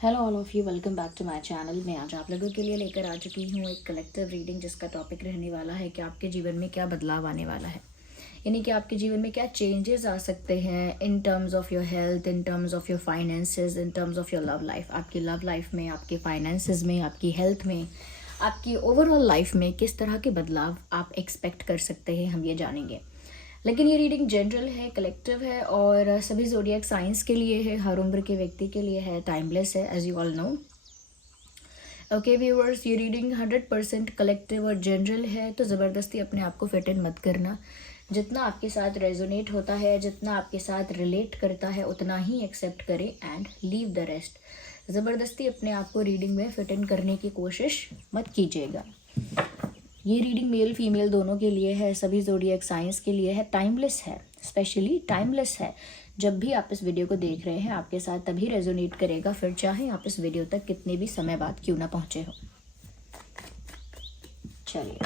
Hello all of you, welcome back to my channel. मैं आज आप लोगों के लिए लेकर आ चुकी हूँ एक कलेक्टिव रीडिंग जिसका टॉपिक रहने वाला है कि आपके जीवन में क्या बदलाव आने वाला है, यानी कि आपके जीवन में क्या चेंजेस आ सकते हैं in terms of your health, in terms of your finances, in terms of your love life. आपकी लव लाइफ में, आपके फाइनेंसेस में, आपकी हेल्थ में, आपकी ओवरऑल लाइफ में किस तरह के बदलाव आप एक्सपेक्ट कर सकते हैं, हम ये जानेंगे। लेकिन ये रीडिंग जनरल है, कलेक्टिव है और सभी ज़ोडिएक साइंस के लिए है, हर उम्र के व्यक्ति के लिए है, टाइमलेस है, as you all know. Okay viewers, ये रीडिंग 100% कलेक्टिव और जनरल है, तो ज़बरदस्ती अपने आप को फिट इन मत करना। जितना आपके साथ रेजोनेट होता है, जितना आपके साथ रिलेट करता है, उतना ही एक्सेप्ट करें एंड लीव द रेस्ट। ज़बरदस्ती अपने आप को रीडिंग में फिट इन करने की कोशिश मत कीजिएगा। ये रीडिंग मेल फीमेल दोनों के लिए है, सभी ज़ोडिएक साइंस के लिए है, टाइमलेस है, स्पेशली टाइमलेस है। जब भी आप इस वीडियो को देख रहे हैं आपके साथ तभी रेजोनेट करेगा, फिर चाहे आप इस वीडियो तक कितने भी समय बाद क्यों ना पहुंचे हो। चलिए,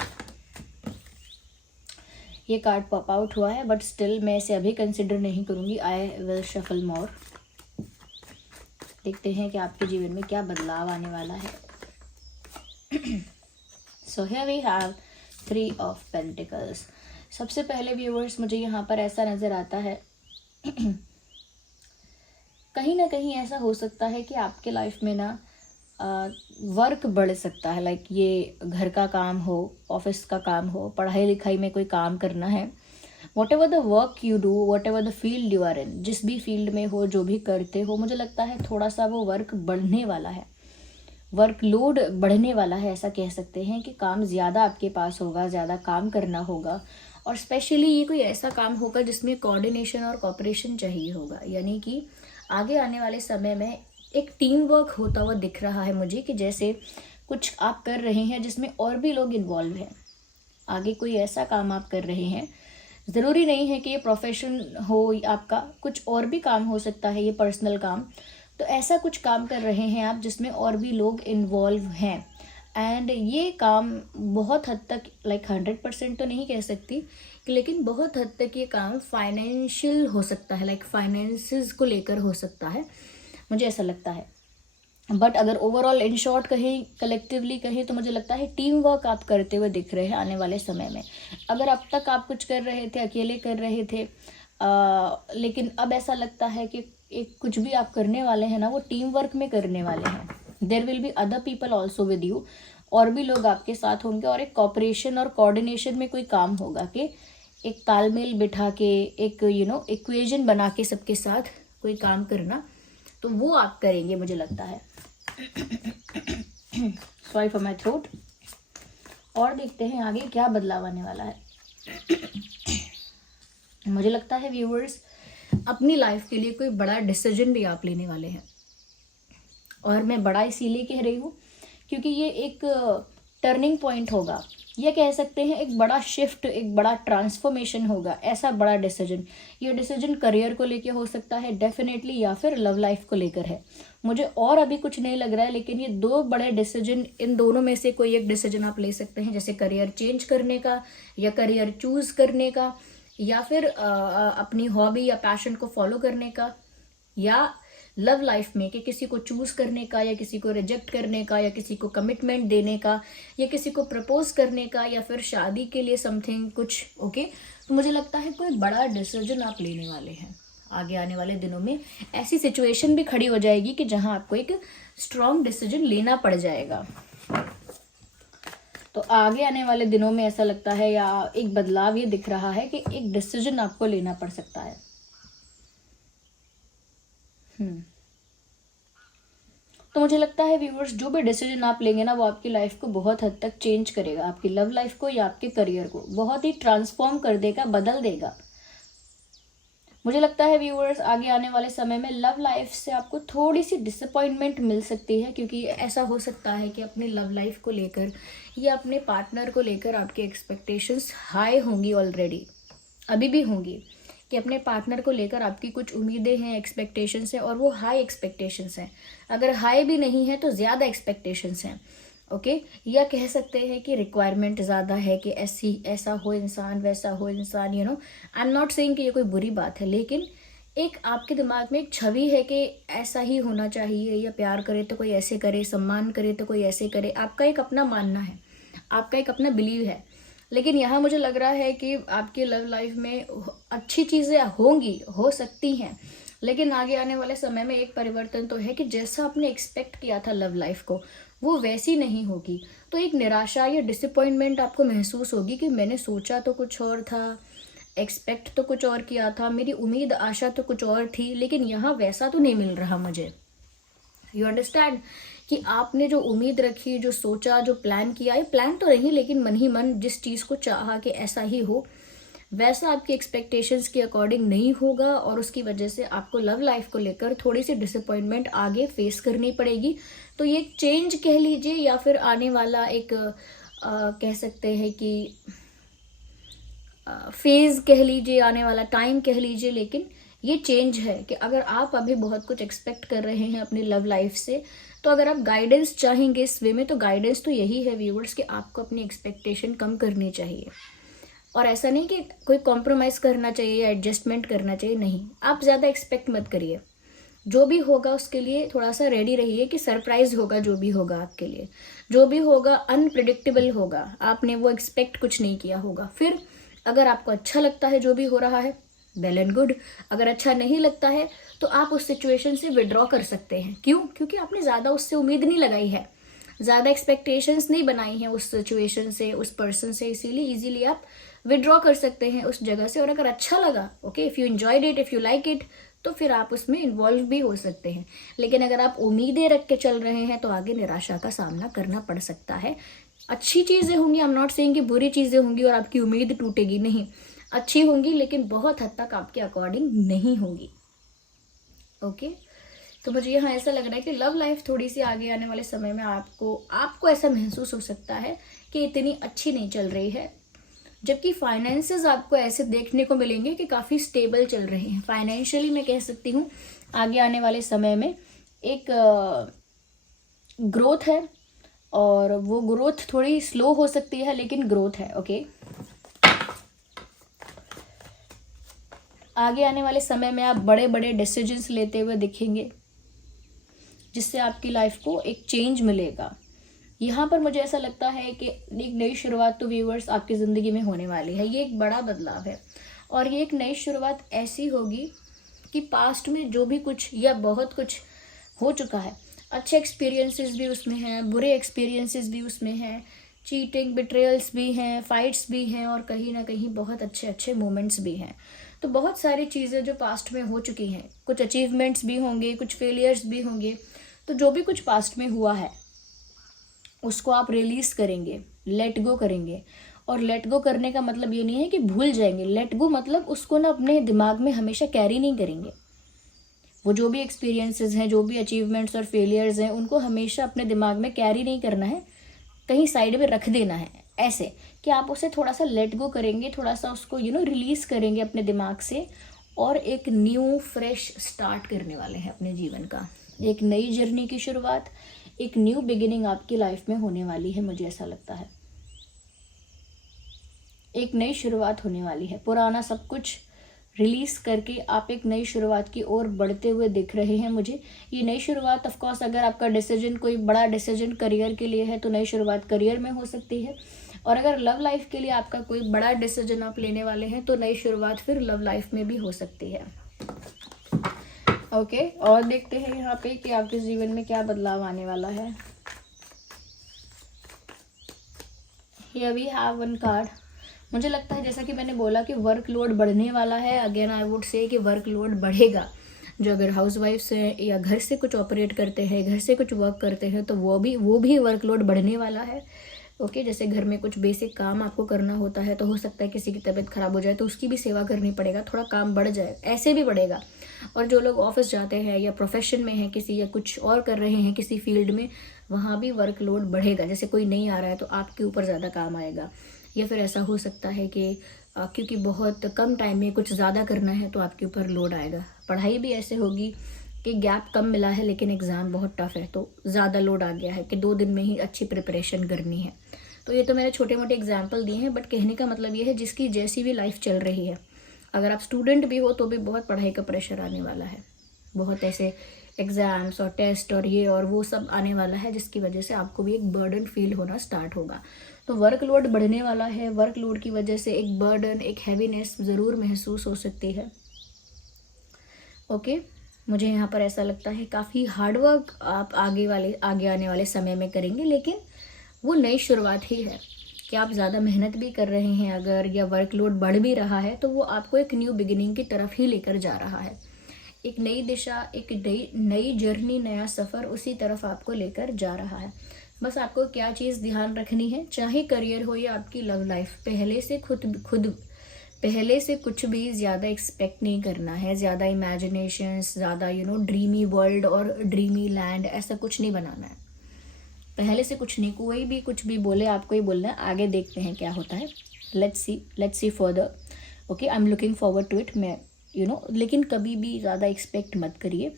ये कार्ड पॉप आउट हुआ है बट स्टिल मैं इसे अभी कंसिडर नहीं करूंगी। आई विल शफल मोर। देखते हैं कि आपके जीवन में क्या बदलाव आने वाला है। So here we have 3 of pentacles. सबसे पहले व्यूअर्स, मुझे यहाँ पर ऐसा नज़र आता है कहीं ना कहीं ऐसा हो सकता है कि आपके लाइफ में ना वर्क बढ़ सकता है। लाइक ये घर का काम हो, ऑफिस का काम हो, पढ़ाई लिखाई में कोई काम करना है, whatever the work you do, whatever the field you are in, जिस भी फील्ड में हो, जो भी करते हो, मुझे लगता है थोड़ा सा वो वर्क बढ़ने वाला है, वर्कलोड बढ़ने वाला है। ऐसा कह सकते हैं कि काम ज़्यादा आपके पास होगा, ज़्यादा काम करना होगा और स्पेशली ये कोई ऐसा काम होगा जिसमें कोऑर्डिनेशन और कॉपरेशन चाहिए होगा। यानी कि आगे आने वाले समय में एक टीम वर्क होता हुआ दिख रहा है मुझे, कि जैसे कुछ आप कर रहे हैं जिसमें और भी लोग इन्वॉल्व हैं। आगे कोई ऐसा काम आप कर रहे हैं, ज़रूरी नहीं है कि ये प्रोफेशन हो आपका, कुछ और भी काम हो सकता है, ये पर्सनल काम। तो ऐसा कुछ काम कर रहे हैं आप जिसमें और भी लोग इन्वॉल्व हैं एंड ये काम बहुत हद तक, लाइक 100% तो नहीं कह सकती, लेकिन बहुत हद तक ये काम फाइनेंशियल हो सकता है, लाइक फाइनेंसेस को लेकर हो सकता है, मुझे ऐसा लगता है। बट अगर ओवरऑल इन शॉर्ट कहें, कलेक्टिवली कहें, तो मुझे लगता है टीम वर्क आप करते हुए दिख रहे हैं आने वाले समय में। अगर अब तक आप कुछ कर रहे थे, अकेले कर रहे थे, लेकिन अब ऐसा लगता है कि एक कुछ भी आप करने वाले हैं ना, वो टीम वर्क में करने वाले हैं। There will be other people also with you, और भी लोग आपके साथ होंगे और एक कॉपरेशन और कोऑर्डिनेशन में कोई काम होगा कि एक तालमेल बिठा के, एक इक्वेशन बना के सबके साथ कोई काम करना, तो वो आप करेंगे मुझे लगता है। Sorry for my throat. और देखते हैं आगे क्या बदलाव आने वाला है। मुझे लगता है व्यूअर्स, अपनी लाइफ के लिए कोई बड़ा डिसीजन भी आप लेने वाले हैं, और मैं बड़ा इसीलिए कह रही हूँ क्योंकि ये एक टर्निंग पॉइंट होगा, ये कह सकते हैं एक बड़ा शिफ्ट, एक बड़ा ट्रांसफॉर्मेशन होगा। ऐसा बड़ा डिसीजन, ये डिसीजन करियर को लेकर हो सकता है डेफिनेटली, या फिर लव लाइफ को लेकर है। मुझे और अभी कुछ नहीं लग रहा है, लेकिन ये 2 बड़े डिसीजन, इन दोनों में से कोई एक डिसीजन आप ले सकते हैं, जैसे करियर चेंज करने का या करियर चूज करने का, या फिर अपनी हॉबी या पैशन को फॉलो करने का, या लव लाइफ में कि किसी को चूज करने का या किसी को रिजेक्ट करने का, या किसी को कमिटमेंट देने का, या किसी को प्रपोज करने का, या फिर शादी के लिए समथिंग कुछ। ओके, तो मुझे लगता है कोई बड़ा डिसीजन आप लेने वाले हैं। आगे आने वाले दिनों में ऐसी सिचुएशन भी खड़ी हो जाएगी कि जहां आपको एक स्ट्रॉन्ग डिसीजन लेना पड़ जाएगा। तो आगे आने वाले दिनों में ऐसा लगता है, या एक बदलाव ये दिख रहा है कि एक डिसीजन आपको लेना पड़ सकता है। तो मुझे लगता है व्यूअर्स, जो भी डिसीजन आप लेंगे ना, वो आपकी लाइफ को बहुत हद तक चेंज करेगा, आपकी लव लाइफ को या आपके करियर को बहुत ही ट्रांसफॉर्म कर देगा, बदल देगा। मुझे लगता है व्यूअर्स, आगे आने वाले समय में लव लाइफ से आपको थोड़ी सी डिसअपॉइंटमेंट मिल सकती है, क्योंकि ऐसा हो सकता है कि अपनी लव लाइफ को लेकर या अपने पार्टनर को लेकर आपकी एक्सपेक्टेशंस हाई होंगी, ऑलरेडी अभी भी होंगी, कि अपने पार्टनर को लेकर आपकी कुछ उम्मीदें हैं, एक्सपेक्टेशंस हैं, और वो हाई एक्सपेक्टेशंस हैं। अगर हाई भी नहीं है तो ज़्यादा एक्सपेक्टेशंस हैं। ओके, या कह सकते हैं कि रिक्वायरमेंट ज़्यादा है कि ऐसा हो इंसान, वैसा हो इंसान। आई एम नॉट सेइंग कि ये कोई बुरी बात है, लेकिन एक आपके दिमाग में एक छवि है कि ऐसा ही होना चाहिए, या प्यार करे तो कोई ऐसे करे, सम्मान करे तो कोई ऐसे करे। आपका एक अपना मानना है, आपका एक अपना बिलीव है। लेकिन यहाँ मुझे लग रहा है कि आपके लव लाइफ में अच्छी चीज़ें होंगी, हो सकती हैं, लेकिन आगे आने वाले समय में एक परिवर्तन तो है कि जैसा आपने एक्सपेक्ट किया था लव लाइफ को, वो वैसी नहीं होगी। तो एक निराशा या डिसअपॉइंटमेंट आपको महसूस होगी कि मैंने सोचा तो कुछ और था, एक्सपेक्ट तो कुछ और किया था, मेरी उम्मीद आशा तो कुछ और थी, लेकिन यहाँ वैसा तो नहीं मिल रहा मुझे। यू अंडरस्टैंड कि आपने जो उम्मीद रखी, जो सोचा, जो प्लान किया, ये प्लान तो नहीं लेकिन मन ही मन जिस चीज़ को चाहा कि ऐसा ही हो, वैसा आपकी एक्सपेक्टेशंस के अकॉर्डिंग नहीं होगा, और उसकी वजह से आपको लव लाइफ को लेकर थोड़ी सी डिसअपॉइंटमेंट आगे फेस करनी पड़ेगी। तो ये एक चेंज कह लीजिए, या फिर आने वाला एक कह सकते हैं कि फेज कह लीजिए, आने वाला टाइम कह लीजिए। लेकिन ये चेंज है कि अगर आप अभी बहुत कुछ एक्सपेक्ट कर रहे हैं अपनी लव लाइफ से, तो अगर आप गाइडेंस चाहेंगे इस वे में, तो गाइडेंस तो यही है व्यूवर्स कि आपको अपनी एक्सपेक्टेशन कम करनी चाहिए। और ऐसा नहीं कि कोई कॉम्प्रोमाइज़ करना चाहिए या एडजस्टमेंट करना चाहिए, नहीं, आप ज़्यादा एक्सपेक्ट मत करिए। जो भी होगा उसके लिए थोड़ा सा रेडी रहिए कि सरप्राइज होगा, जो भी होगा आपके लिए, जो भी होगा अनप्रिडिक्टेबल होगा, आपने वो एक्सपेक्ट कुछ नहीं किया होगा। फिर अगर आपको अच्छा लगता है जो भी हो रहा है, वेल एंड गुड। अगर अच्छा नहीं लगता है तो आप उस सिचुएशन से विड्रॉ कर सकते हैं। क्यों? क्योंकि आपने ज़्यादा उससे उम्मीद नहीं लगाई है, ज़्यादा एक्सपेक्टेशंस नहीं बनाई हैं उस सिचुएशन से, उस पर्सन से, इसीलिए इजीली आप विड्रॉ कर सकते हैं उस जगह से। और अगर अच्छा लगा, okay, if you enjoyed it, if you like it, तो फिर आप उसमें इन्वॉल्व भी हो सकते हैं। लेकिन अगर आप उम्मीदें रख के चल रहे हैं तो आगे निराशा का सामना करना पड़ सकता है। अच्छी चीज़ें होंगी, आई एम नॉट सेइंग कि बुरी चीज़ें होंगी और आपकी उम्मीद टूटेगी, नहीं, अच्छी होंगी लेकिन बहुत हद तक आपके अकॉर्डिंग नहीं होंगी। ओके, तो मुझे यहाँ ऐसा लग रहा है कि लव लाइफ थोड़ी सी आगे आने वाले समय में आपको ऐसा महसूस हो सकता है कि इतनी अच्छी नहीं चल रही है। जबकि फाइनेंसेस आपको ऐसे देखने को मिलेंगे कि काफ़ी स्टेबल चल रहे हैं फाइनेंशियली। मैं कह सकती हूँ आगे आने वाले समय में एक ग्रोथ है, और वो ग्रोथ थोड़ी स्लो हो सकती है लेकिन ग्रोथ है। ओके, आगे आने वाले समय में आप बड़े बड़े डिसीजंस लेते हुए दिखेंगे, जिससे आपकी लाइफ को एक चेंज मिलेगा। यहाँ पर मुझे ऐसा लगता है कि एक नई शुरुआत तो व्यूवर्स आपकी ज़िंदगी में होने वाली है। ये एक बड़ा बदलाव है, और ये एक नई शुरुआत ऐसी होगी कि पास्ट में जो भी कुछ या बहुत कुछ हो चुका है, अच्छे एक्सपीरियंसेस भी उसमें हैं, बुरे एक्सपीरियंसेस भी उसमें हैं, चीटिंग, बिट्रेयल्स भी हैं, फाइट्स भी हैं, और कहीं ना कहीं बहुत अच्छे अच्छे मोमेंट्स भी हैं। तो बहुत सारी चीज़ें जो पास्ट में हो चुकी हैं, कुछ अचीवमेंट्स भी होंगे, कुछ फेलियर्स भी होंगे। तो जो भी कुछ पास्ट में हुआ है उसको आप रिलीज़ करेंगे, लेट गो करेंगे। और लेट गो करने का मतलब ये नहीं है कि भूल जाएंगे। लेट गो मतलब उसको ना अपने दिमाग में हमेशा कैरी नहीं करेंगे। वो जो भी एक्सपीरियंसेस हैं, जो भी अचीवमेंट्स और फेलियर्स हैं, उनको हमेशा अपने दिमाग में कैरी नहीं करना है, कहीं साइड में रख देना है। ऐसे कि आप उसे थोड़ा सा लेट गो करेंगे, थोड़ा सा उसको रिलीज़ करेंगे अपने दिमाग से, और एक न्यू फ्रेश स्टार्ट करने वाले हैं अपने जीवन का। एक नई जर्नी की शुरुआत, एक न्यू बिगिनिंग आपकी लाइफ में होने वाली है। मुझे ऐसा लगता है एक नई शुरुआत होने वाली है। पुराना सब कुछ रिलीज़ करके आप एक नई शुरुआत की ओर बढ़ते हुए दिख रहे हैं मुझे। ये नई शुरुआत, ऑफ कोर्स, अगर आपका डिसीजन कोई बड़ा डिसीजन करियर के लिए है तो नई शुरुआत करियर में हो सकती है, और अगर लव लाइफ के लिए आपका कोई बड़ा डिसीजन आप लेने वाले हैं तो नई शुरुआत फिर लव लाइफ में भी हो सकती है। ओके, और देखते हैं यहाँ पे कि आपके जीवन में क्या बदलाव आने वाला है। Here we have one card. मुझे लगता है जैसा कि मैंने बोला कि वर्कलोड बढ़ने वाला है। अगेन आई वुड से कि वर्कलोड बढ़ेगा। जो अगर हाउसवाइफ्स हैं या घर से कुछ ऑपरेट करते हैं, घर से कुछ वर्क करते हैं, तो वो भी वर्कलोड बढ़ने वाला है। ओके, जैसे घर में कुछ बेसिक काम आपको करना होता है, तो हो सकता है किसी की तबीयत खराब हो जाए तो उसकी भी सेवा करनी पड़ेगा, थोड़ा काम बढ़ जाए, ऐसे भी बढ़ेगा। और जो लोग ऑफिस जाते हैं या प्रोफेशन में हैं किसी, या कुछ और कर रहे हैं किसी फील्ड में, वहाँ भी वर्कलोड बढ़ेगा। जैसे कोई नहीं आ रहा है तो आपके ऊपर ज़्यादा काम आएगा, या फिर ऐसा हो सकता है कि क्योंकि बहुत कम टाइम में कुछ ज़्यादा करना है तो आपके ऊपर लोड आएगा। पढ़ाई भी ऐसे होगी कि गैप कम मिला है लेकिन एग्ज़ाम बहुत टफ है, तो ज़्यादा लोड आ गया है कि 2 दिन में ही अच्छी प्रिपरेशन करनी है। तो ये तो मैंने छोटे मोटे एग्जाम्पल दिए हैं, बट कहने का मतलब ये है जिसकी जैसी भी लाइफ चल रही है, अगर आप स्टूडेंट भी हो तो भी बहुत पढ़ाई का प्रेशर आने वाला है, बहुत ऐसे एग्ज़ाम्स और टेस्ट और ये और वो सब आने वाला है, जिसकी वजह से आपको भी एक बर्डन फील होना स्टार्ट होगा। तो वर्कलोड बढ़ने वाला है, वर्कलोड की वजह से एक बर्डन, एक हैवीनेस ज़रूर महसूस हो सकती है। ओके, मुझे यहाँ पर ऐसा लगता है काफ़ी हार्डवर्क आप आगे आने वाले समय में करेंगे, लेकिन वो नई शुरुआत ही है कि आप ज़्यादा मेहनत भी कर रहे हैं अगर, या वर्कलोड बढ़ भी रहा है, तो वो आपको एक न्यू बिगिनिंग की तरफ ही लेकर जा रहा है। एक नई दिशा, एक नई जर्नी, नया सफ़र उसी तरफ आपको लेकर जा रहा है। बस आपको क्या चीज़ ध्यान रखनी है, चाहे करियर हो या आपकी लव लाइफ, पहले से कुछ भी ज़्यादा एक्सपेक्ट नहीं करना है, ज़्यादा इमेजिनेशंस, ज़्यादा ड्रीमी वर्ल्ड और ड्रीमी लैंड, ऐसा कुछ नहीं बनाना है। पहले से कुछ नहीं, कोई भी कुछ भी बोले, आपको ही बोलना है, आगे देखते हैं क्या होता है। Let's see further. Okay, I am looking forward to it. मैं लेकिन कभी भी ज़्यादा एक्सपेक्ट मत करिए,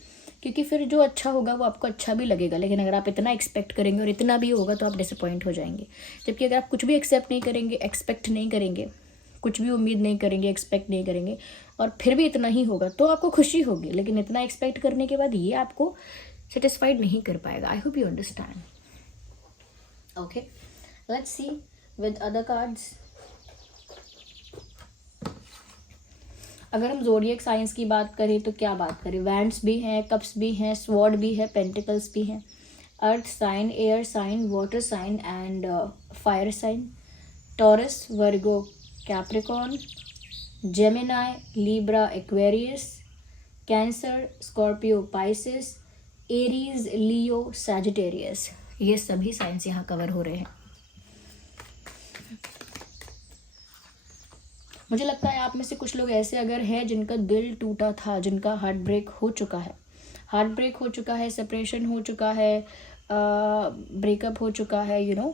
क्योंकि फिर जो अच्छा होगा वो आपको अच्छा भी लगेगा, लेकिन अगर आप इतना एक्सपेक्ट करेंगे और इतना भी होगा तो आप डिसअपॉइंट हो जाएंगे। जबकि अगर आप कुछ भी एक्सेप्ट नहीं करेंगे, एक्सपेक्ट नहीं करेंगे, कुछ भी उम्मीद नहीं करेंगे, एक्सपेक्ट नहीं करेंगे, और फिर भी इतना ही होगा तो आपको खुशी होगी। लेकिन इतना एक्सपेक्ट करने के बाद ये आपको सेटिस्फाइड नहीं कर पाएगा। I hope you understand. Okay, let's see with other cards. अगर हम ज़ोडिएक साइंस की बात करें तो क्या बात करें, वैंड्स भी हैं, कप्स भी हैं, स्वॉर्ड भी है, पेंटिकल्स भी हैं, earth sign, air sign, water sign and fire sign, Taurus, Virgo, Capricorn, Gemini, Libra, Aquarius, Cancer, Scorpio, Pisces, Aries, Leo, Sagittarius, ये सभी साइंस यहाँ कवर हो रहे हैं। मुझे लगता है आप में से कुछ लोग ऐसे अगर हैं जिनका दिल टूटा था, जिनका हार्ट ब्रेक हो चुका है, सेपरेशन हो चुका है, ब्रेकअप हो चुका है,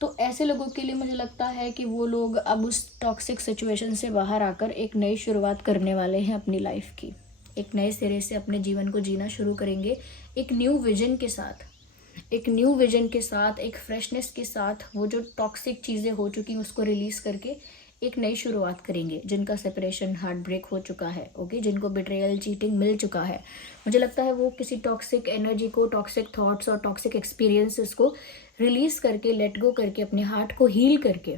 तो ऐसे लोगों के लिए मुझे लगता है कि वो लोग अब उस टॉक्सिक सिचुएशन से बाहर आकर एक नई शुरुआत करने वाले हैं अपनी लाइफ की। एक नए सिरे से अपने जीवन को जीना शुरू करेंगे, एक न्यू विजन के साथ, एक फ्रेशनेस के साथ। वो जो टॉक्सिक चीज़ें हो चुकी उसको रिलीज़ करके एक नई शुरुआत करेंगे। जिनका सेपरेशन, हार्ट ब्रेक हो चुका है, ओके, जिनको बिट्रेयल, चीटिंग मिल चुका है, मुझे लगता है वो किसी टॉक्सिक एनर्जी को, टॉक्सिक थॉट्स और टॉक्सिक एक्सपीरियंसेस को रिलीज़ करके, लेट गो करके, अपने हार्ट को हील करके,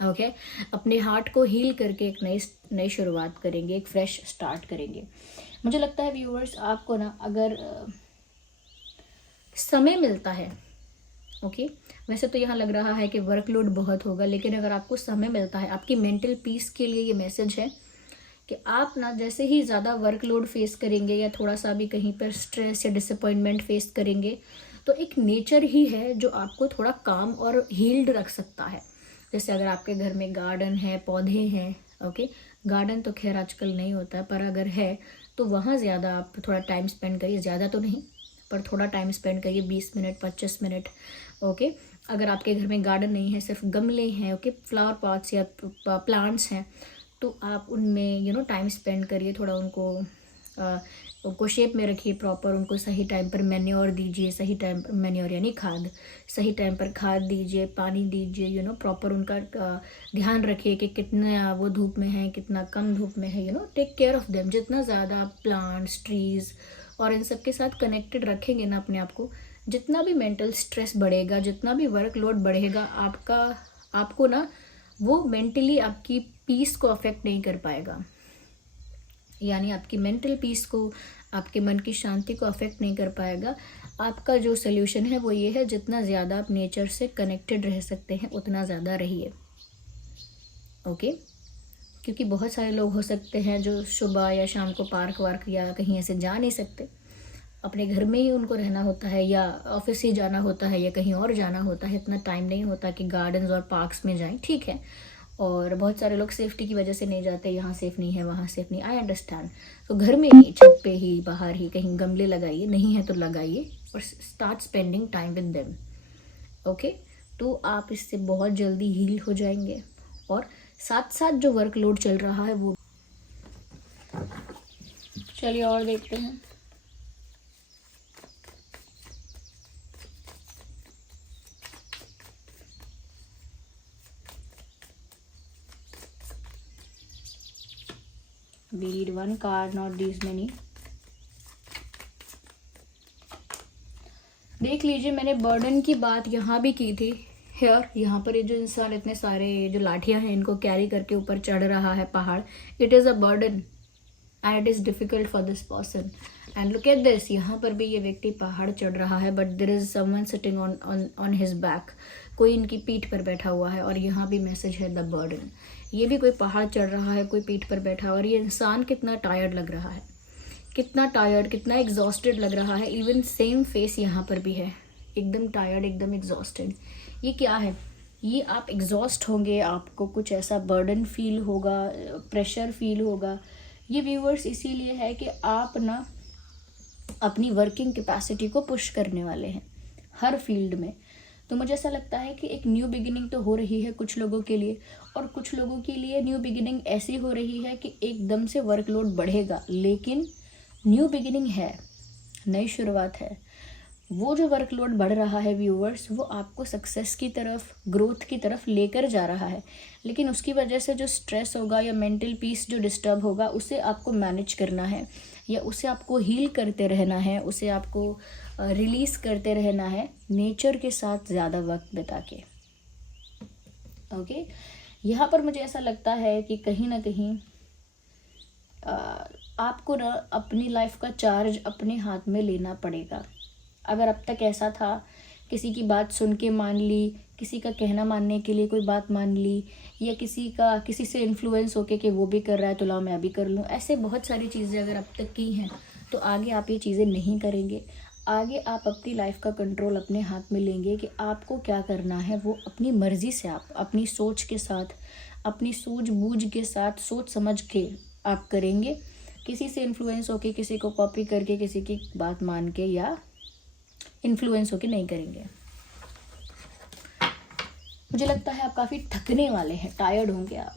ओके, अपने हार्ट को हील करके एक नई शुरुआत करेंगे, एक फ्रेश स्टार्ट करेंगे। मुझे लगता है व्यूअर्स, आपको ना अगर समय मिलता है, ओके, वैसे तो यहाँ लग रहा है कि वर्कलोड बहुत होगा, लेकिन अगर आपको समय मिलता है, आपकी मेंटल पीस के लिए ये मैसेज है कि आप ना जैसे ही ज़्यादा वर्कलोड फेस करेंगे या थोड़ा सा भी कहीं पर स्ट्रेस या डिसअपॉइंटमेंट फेस करेंगे, तो एक नेचर ही है जो आपको थोड़ा काम और हील्ड रख सकता है। जैसे अगर आपके घर में गार्डन है, पौधे हैं, ओके, गार्डन तो खैर आजकल नहीं होता है, पर अगर है तो वहाँ ज़्यादा आप थोड़ा टाइम स्पेंड करिए, ज़्यादा तो नहीं पर थोड़ा टाइम स्पेंड करिए, 20 मिनट, 25 मिनट, ओके। अगर आपके घर में गार्डन नहीं है, सिर्फ गमले हैं, ओके, फ्लावर पॉट्स या प्लांट्स हैं, तो आप उनमें टाइम स्पेंड करिए, थोड़ा उनको शेप में रखिए प्रॉपर, उनको सही टाइम पर मैन्योर दीजिए, सही टाइम पर मैन्योर यानी खाद, सही टाइम पर खाद दीजिए, पानी दीजिए, प्रॉपर उनका ध्यान रखिए कि कितना वो धूप में है, कितना कम धूप में है, टेक केयर ऑफ देम। जितना ज़्यादा प्लांट्स, ट्रीज़ और इन सब के साथ कनेक्टेड रखेंगे ना अपने आप को, जितना भी मेंटल स्ट्रेस बढ़ेगा, जितना भी वर्कलोड बढ़ेगा, आपको ना वो मेंटली आपकी पीस को अफेक्ट नहीं कर पाएगा, यानी आपकी मेंटल पीस को, आपके मन की शांति को अफेक्ट नहीं कर पाएगा। आपका जो सोल्यूशन है वो ये है, जितना ज़्यादा आप नेचर से कनेक्टेड रह सकते हैं उतना ज़्यादा रहिए, ओके। क्योंकि बहुत सारे लोग हो सकते हैं जो सुबह या शाम को पार्क वार्क या कहीं ऐसे जा नहीं सकते, अपने घर में ही उनको रहना होता है, या ऑफिस ही जाना होता है, या कहीं और जाना होता है, इतना टाइम नहीं होता कि गार्डन्स और पार्क्स में जाएं, ठीक है। और बहुत सारे लोग सेफ्टी की वजह से नहीं जाते, यहाँ सेफ नहीं है, वहाँ सेफ नहीं, आई अंडरस्टैंड। तो घर में ही, छत पे ही, बाहर ही कहीं गमले लगाइए, नहीं है तो लगाइए, और start spending time with them, okay. तो आप इससे बहुत जल्दी हील हो जाएंगे, और साथ साथ जो वर्कलोड चल रहा है वो, चलिए और देखते हैं। We need one card, not these many. देख लीजिए, मैंने बर्डन की बात यहाँ भी की थी। हेयर यहाँ पर ये जो इंसान इतने सारे जो लाठियाँ हैं इनको कैरी करके ऊपर चढ़ रहा है पहाड़, it is a burden and it is difficult for this person. And look at this, यहाँ पर भी ये व्यक्ति पहाड़ चढ़ रहा है, but there is someone sitting on his back, कोई इनकी पीठ पर बैठा हुआ है। और यहाँ भी मैसेज है द बर्डन, ये भी कोई पहाड़ चढ़ रहा है, कोई पीठ पर बैठा है। और ये इंसान कितना टायर्ड लग रहा है, कितना टायर्ड, कितना एग्जॉस्टेड लग रहा है। इवन सेम फेस यहाँ पर भी है, एकदम टायर्ड, एकदम एग्जॉस्टेड। ये क्या है? ये आप एग्जॉस्ट होंगे, आपको कुछ ऐसा बर्डन फील होगा, प्रेशर फील होगा। ये व्यूअर्स इसीलिए है कि आप ना अपनी वर्किंग कैपेसिटी को पुश करने वाले हैं हर फील्ड में। तो मुझे ऐसा लगता है कि एक न्यू बिगिनिंग तो हो रही है कुछ लोगों के लिए, और कुछ लोगों के लिए न्यू बिगिनिंग ऐसी हो रही है कि एकदम से वर्कलोड बढ़ेगा, लेकिन न्यू बिगिनिंग है, नई शुरुआत है। वो जो वर्कलोड बढ़ रहा है व्यूअर्स, वो आपको सक्सेस की तरफ, ग्रोथ की तरफ लेकर जा रहा है। लेकिन उसकी वजह से जो स्ट्रेस होगा या मेंटल पीस जो डिस्टर्ब होगा, उसे आपको मैनेज करना है, या उसे आपको हील करते रहना है, उसे आपको रिलीज़ करते रहना है नेचर के साथ ज़्यादा वक्त बिता के। ओके, यहाँ पर मुझे ऐसा लगता है कि कहीं ना कहीं आपको ना अपनी लाइफ का चार्ज अपने हाथ में लेना पड़ेगा। अगर अब तक ऐसा था, किसी की बात सुन के मान ली, किसी का कहना मानने के लिए कोई बात मान ली, या किसी से इन्फ्लुएंस होके कि वो भी कर रहा है तो लाओ मैं भी कर लूँ, ऐसे बहुत सारी चीज़ें अगर अब तक की हैं, तो आगे आप ये चीज़ें नहीं करेंगे। आगे आप अपनी लाइफ का कंट्रोल अपने हाथ में लेंगे कि आपको क्या करना है, वो अपनी मर्ज़ी से आप अपनी सोच के साथ, अपनी सूझबूझ के साथ, सोच समझ के आप करेंगे। किसी से इन्फ्लुएंस होके, किसी को कॉपी करके, किसी की बात मान के या इन्फ्लुएंस होके नहीं करेंगे। मुझे लगता है आप काफ़ी थकने वाले हैं, टायर्ड होंगे आप।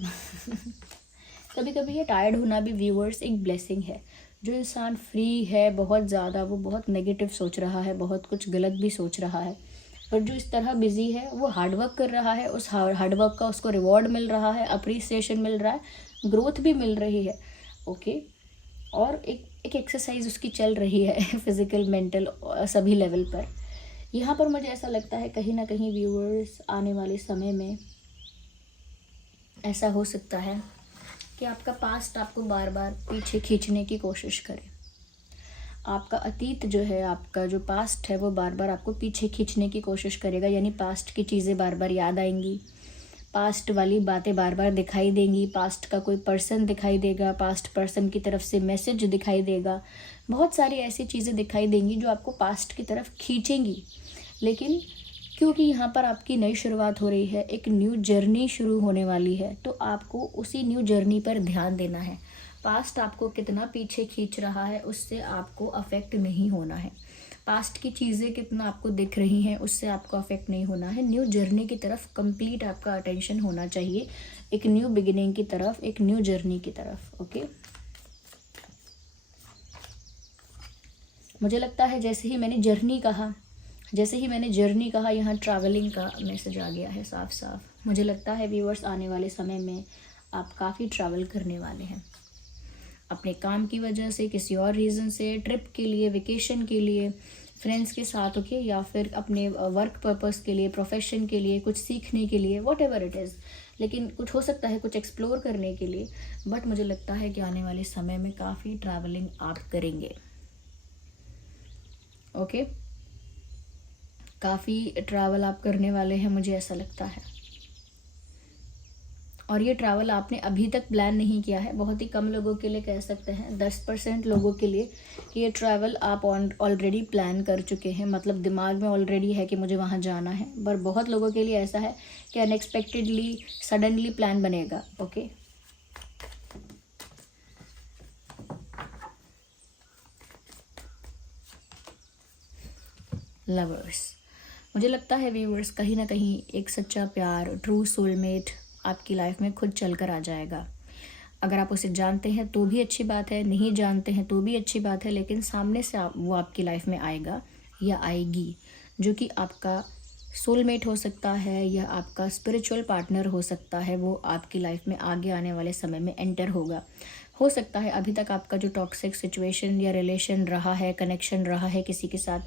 कभी कभी ये टायर्ड होना भी व्यूअर्स एक ब्लेसिंग है। जो इंसान फ्री है बहुत ज़्यादा, वो बहुत नेगेटिव सोच रहा है, बहुत कुछ गलत भी सोच रहा है, पर जो इस तरह बिजी है वो हार्डवर्क कर रहा है, उस हार्डवर्क का उसको रिवॉर्ड मिल रहा है, अप्रिसिएशन मिल रहा है, ग्रोथ भी मिल रही है। ओके, और एक एक्सरसाइज उसकी चल रही है फिजिकल, मेंटल, सभी लेवल पर। यहाँ पर मुझे ऐसा लगता है कहीं ना कहीं व्यूअर्स आने वाले समय में ऐसा हो सकता है कि आपका पास्ट आपको बार बार पीछे खींचने की कोशिश करे। आपका अतीत जो है, आपका जो पास्ट है, वो बार बार आपको पीछे खींचने की कोशिश करेगा। यानी पास्ट की चीज़ें बार बार याद आएंगी, पास्ट वाली बातें बार बार दिखाई देंगी, पास्ट का कोई पर्सन दिखाई देगा, पास्ट पर्सन की तरफ से मैसेज दिखाई देगा, बहुत सारी ऐसी चीज़ें दिखाई देंगी जो आपको पास्ट की तरफ खींचेंगी। लेकिन क्योंकि यहाँ पर आपकी नई शुरुआत हो रही है, एक न्यू जर्नी शुरू होने वाली है, तो आपको उसी न्यू जर्नी पर ध्यान देना है। पास्ट आपको कितना पीछे खींच रहा है उससे आपको अफेक्ट नहीं होना है। पास्ट की चीज़ें कितना आपको दिख रही हैं उससे आपको अफेक्ट नहीं होना है। न्यू जर्नी की तरफ कंप्लीट आपका अटेंशन होना चाहिए, एक न्यू बिगिनिंग की तरफ, एक न्यू जर्नी की तरफ। ओके, मुझे लगता है जैसे ही मैंने जर्नी कहा, यहाँ ट्रैवलिंग का मैसेज आ गया है साफ साफ। मुझे लगता है व्यूअर्स आने वाले समय में आप काफ़ी ट्रैवल करने वाले हैं, अपने काम की वजह से, किसी और रीज़न से, ट्रिप के लिए, वेकेशन के लिए, फ्रेंड्स के साथ, ओके, या फिर अपने वर्क पर्पस के लिए, प्रोफेशन के लिए, कुछ सीखने के लिए, वॉट एवर इट इज़। लेकिन कुछ हो सकता है कुछ एक्सप्लोर करने के लिए, बट मुझे लगता है कि आने वाले समय में काफ़ी ट्रैवलिंग आप करेंगे। ओके, काफ़ी ट्रैवल आप करने वाले हैं, मुझे ऐसा लगता है। और ये ट्रैवल आपने अभी तक प्लान नहीं किया है, बहुत ही कम लोगों के लिए कह सकते हैं, 10% लोगों के लिए कि ये ट्रैवल आप ऑलरेडी प्लान कर चुके हैं, मतलब दिमाग में ऑलरेडी है कि मुझे वहाँ जाना है। पर बहुत लोगों के लिए ऐसा है कि अनएक्सपेक्टेडली, सडनली प्लान बनेगा। ओके, लवर्स, मुझे लगता है व्यूअर्स कहीं ना कहीं एक सच्चा प्यार, ट्रू सोलमेट आपकी लाइफ में खुद चल कर आ जाएगा। अगर आप उसे जानते हैं तो भी अच्छी बात है, नहीं जानते हैं तो भी अच्छी बात है, लेकिन सामने से वो आपकी लाइफ में आएगा या आएगी, जो कि आपका सोलमेट हो सकता है या आपका स्पिरिचुअल पार्टनर हो सकता है। वो आपकी लाइफ में आगे आने वाले समय में एंटर होगा। हो सकता है अभी तक आपका जो टॉक्सिक सिचुएशन या रिलेशन रहा है, कनेक्शन रहा है किसी के साथ,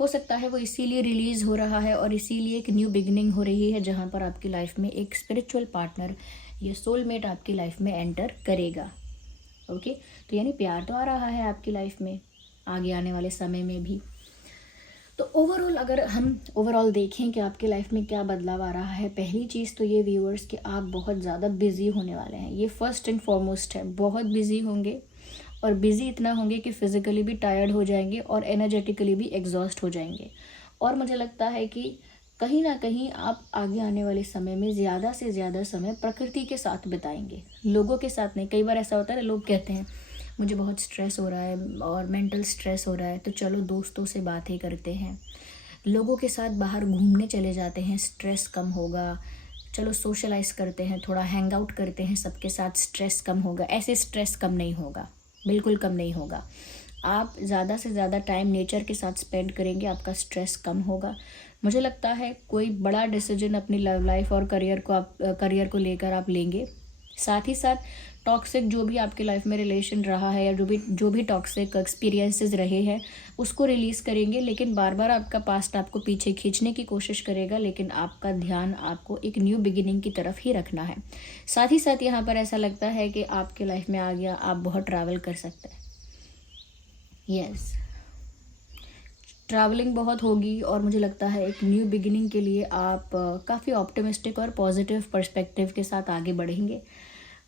हो सकता है वो इसीलिए रिलीज़ हो रहा है और इसीलिए एक न्यू बिगिनिंग हो रही है, जहाँ पर आपकी लाइफ में एक स्पिरिचुअल पार्टनर या सोलमेट आपकी लाइफ में एंटर करेगा। ओके, तो यानी प्यार तो आ रहा है आपकी लाइफ में आगे आने वाले समय में भी। तो ओवरऑल अगर हम ओवरऑल देखें कि आपके लाइफ में क्या बदलाव आ रहा है, पहली चीज़ तो ये व्यूअर्स कि आप बहुत ज़्यादा बिजी होने वाले हैं। ये फर्स्ट एंड फॉरमोस्ट है, बहुत बिजी होंगे और बिजी इतना होंगे कि फिज़िकली भी टायर्ड हो जाएंगे और एनर्जेटिकली भी एग्जॉस्ट हो जाएंगे। और मुझे लगता है कि कहीं ना कहीं आप आगे आने वाले समय में ज़्यादा से ज़्यादा समय प्रकृति के साथ बिताएंगे, लोगों के साथ नहीं। कई बार ऐसा होता है ना, लोग कहते हैं मुझे बहुत स्ट्रेस हो रहा है और मेंटल स्ट्रेस हो रहा है, तो चलो दोस्तों से बातें करते हैं, लोगों के साथ बाहर घूमने चले जाते हैं, स्ट्रेस कम होगा। चलो सोशलाइज करते हैं, थोड़ा हैंग आउट करते हैं सबके साथ, स्ट्रेस कम होगा। ऐसे स्ट्रेस कम नहीं होगा, बिल्कुल कम नहीं होगा। आप ज़्यादा से ज़्यादा टाइम नेचर के साथ स्पेंड करेंगे, आपका स्ट्रेस कम होगा। मुझे लगता है कोई बड़ा डिसीजन अपनी लव लाइफ और करियर को लेकर आप लेंगे। साथ ही साथ टॉक्सिक जो भी आपके लाइफ में रिलेशन रहा है या जो भी टॉक्सिक एक्सपीरियंसेस रहे हैं उसको रिलीज़ करेंगे। लेकिन बार बार आपका पास्ट आपको पीछे खींचने की कोशिश करेगा, लेकिन आपका ध्यान आपको एक न्यू बिगिनिंग की तरफ ही रखना है। साथ ही साथ यहाँ पर ऐसा लगता है कि आपके लाइफ में आ गया, आप बहुत ट्रैवल कर सकते हैं। यस, ट्रैवलिंग बहुत होगी और मुझे लगता है एक न्यू बिगिनिंग के लिए आप काफ़ी ऑप्टिमिस्टिक और पॉजिटिव पर्सपेक्टिव के साथ आगे बढ़ेंगे।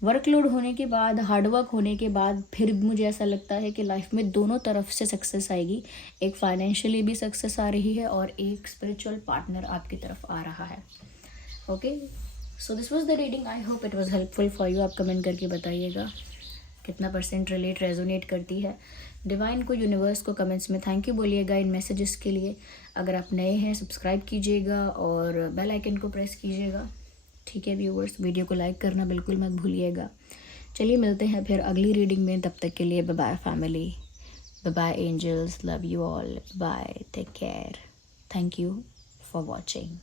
वर्कलोड होने के बाद, हार्डवर्क होने के बाद फिर मुझे ऐसा लगता है कि लाइफ में दोनों तरफ से सक्सेस आएगी। एक फाइनेंशियली भी सक्सेस आ रही है और एक स्पिरिचुअल पार्टनर आपकी तरफ आ रहा है। Okay, so this was the reading. I hope it was helpful for you. आप कमेंट करके बताइएगा कितना % रिलेट रेजोनेट करती है। डिवाइन को, यूनिवर्स को कमेंट्स में थैंक यू बोलिएगा इन मैसेजेस के लिए। अगर आप नए हैं सब्सक्राइब कीजिएगा और बेल आइकन को प्रेस कीजिएगा। ठीक है व्यूअर्स, वीडियो को लाइक करना बिल्कुल मत भूलिएगा। चलिए मिलते हैं फिर अगली रीडिंग में, तब तक के लिए bye bye family, bye bye angels, love you all, bye, take care, thank you for watching.